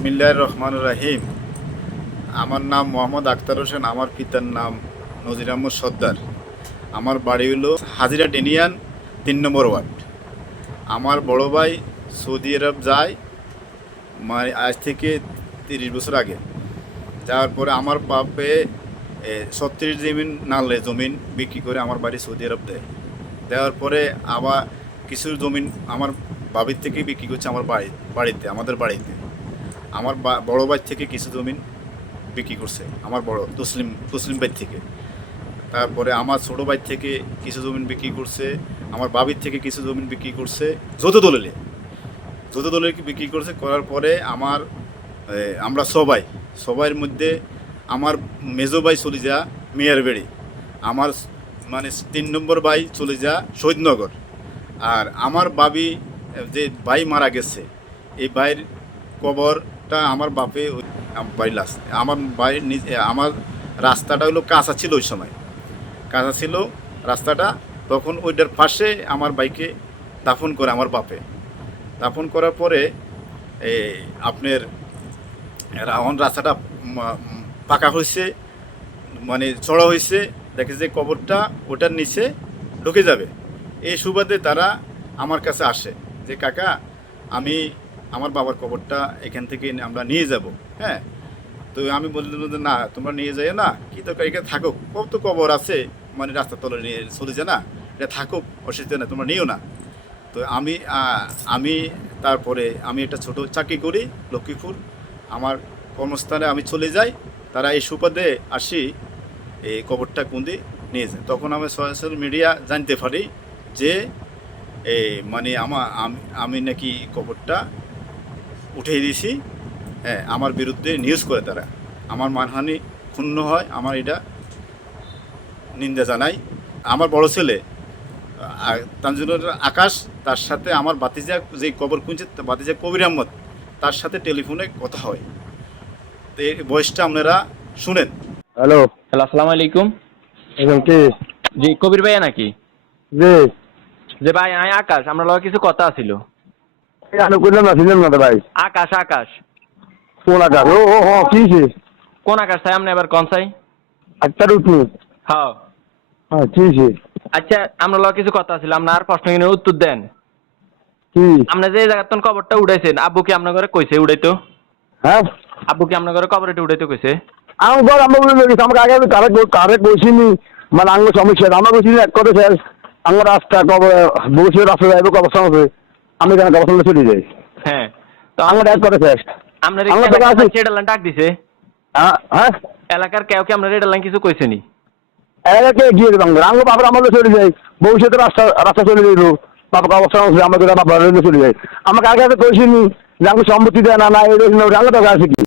বিসমিল্লাহির রহমানির রহিম। আমার নাম মোহাম্মদ আখতার হোসেন। আমার পিতার নাম নজির আহমদ সর্দার। আমার বাড়ি হলো হাজিরা ডেনিয়ান 3 নম্বর ওয়ার্ড। আমার বড় ভাই সৌদি আরব যায় মানে আজ থেকে 30 বছর আগে। যাওয়ার পরে আমার বাপে 36 জমিন নালে জমিন বিক্রি করে আমার বাড়ি সৌদি আরব দেয়। দেওয়ার পরে আবার কিছু জমিন আমার বাবির থেকে বিক্রি করছে আমার বাড়িতে আমাদের বাড়িতে। আমার বড় ভাই থেকে কিছু জমিন বিক্রি করছে আমার বড় তসলিম ভাই থেকে। তারপরে আমার ছোটো ভাই থেকে কিছু জমিন বিক্রি করছে, আমার বাবির থেকে কিছু জমিন বিক্রি করছে যৌথ দলে বিক্রি করছে। করার পরে আমরা সবাইয়ের মধ্যে আমার মেজো ভাই চলে যা মেয়ের বাড়ি, আমার মানে 3 নম্বর ভাই চলে যা শহীদনগর। আর আমার বাবি যে ভাই মারা গেছে এই ভাইয়ের কবরটা আমার বাপে বাড়ি লাস। আমার বাড়ির আমার রাস্তাটা হলো কাঁচা ছিল, ওই সময় কাঁচা ছিল রাস্তাটা। তখন ওইটার পাশে আমার বাইকে দাফন করে আমার বাপে। দাফন করার পরে আপনার এখন রাস্তাটা পাকা হয়েছে, মানে চড়া হয়েছে, দেখে যে কবরটা ওটার নিচে ঢুকে যাবে। এই সুবাদে তারা আমার কাছে আসে যে কাকা আমি আমার বাবার কবরটা এখান থেকে আমরা নিয়ে যাব। হ্যাঁ, তো আমি বললাম যে না তোমরা নিয়ে যাই না, কি তো এখানে থাকুক, কত কবর আছে মানে রাস্তার তলে নিয়ে চলে যায় না, এটা থাকুক, অসুবিধা না, তোমরা নিও না। তো আমি তারপরে আমি একটা ছোট চাকরি করি লক্ষ্মীপুর, আমার কর্মস্থানে আমি চলে যাই। তারা এই সুবাদে আসি এই কবরটা কুন্দি নিয়ে যায়। তখন আমি সোশ্যাল মিডিয়া জানতে পারি যে মানে আমি নাকি কবরটা উঠিয়ে দিয়েছি। হ্যাঁ, আমার বিরুদ্ধে নিউজ করে তারা, আমার মানহানি ক্ষুণ্ণ হয়, আমার এটা নিন্দা জানাই। আমার বড় ছেলে তানজিনুর আকাশ, তার সাথে আমার বাতিজা যে কবর খুঁজছে বাতিজা কবির আহমদ, তার সাথে টেলিফোনে কথা হয়। তো এই ভয়েসটা আপনারা শুনেন। হ্যালো হ্যালো, আসসালামু আলাইকুম। এখন কি জি, কবির ভাইয়া নাকি? জি যে ভাই আমি আকাশ, আমরা লগে কিছু কথা ছিল। আমি কইলাম না ছিলাম না তো ভাই। আকাশ কোন আকাশ? ও ও ও কি কি কোন আকাশ চাই আপনি এবার কোন চাই? একটা রুটি। হ্যাঁ হ্যাঁ কি কি আচ্ছা, আমরা লগে কিছু কথা ছিল, আপনার প্রশ্নের উত্তর দেন। কি আপনি যে জায়গার কবরটা উঠাইছেন, আব্বু কি আপনার ঘরে কইছে উঠাইতো? হ্যাঁ আব্বু কি আপনার ঘরে কবরটা উঠাইতে কইছে? আমার ঘর আমরা বলে গেছি, আমাকে আগে কারে কইছিনি, মানে আঙ্গ সমস্যা আমরা কইছি এক করে শেষ। আমার রাস্তা কবর বসে রাস্তা যাইব কবরস্থান আছে, আমি কেন কবরস্থানে চলে যাই। হ্যাঁ, তো আমার এক করে শেষ। আপনার আমরা তো আছি। রেড লাইন ডাক দিছে? হ্যাঁ হ্যাঁ, এলাকার কেউ কি আপনার রেড লাইন কিছু কইছেনি? এলাকে গিয়ে দেবাম আঙ্গ বাবার আমাদের চলে যাই, ভবিষ্যতে রাস্তা চলে যাইব, বাবা অবস্থান আছে আমাদের বাবা চলে যায়। আমাকে আগে কইছিনি যে আমাকে সম্মতি দেয় না, না এই আঙ্গ তো আছে কি।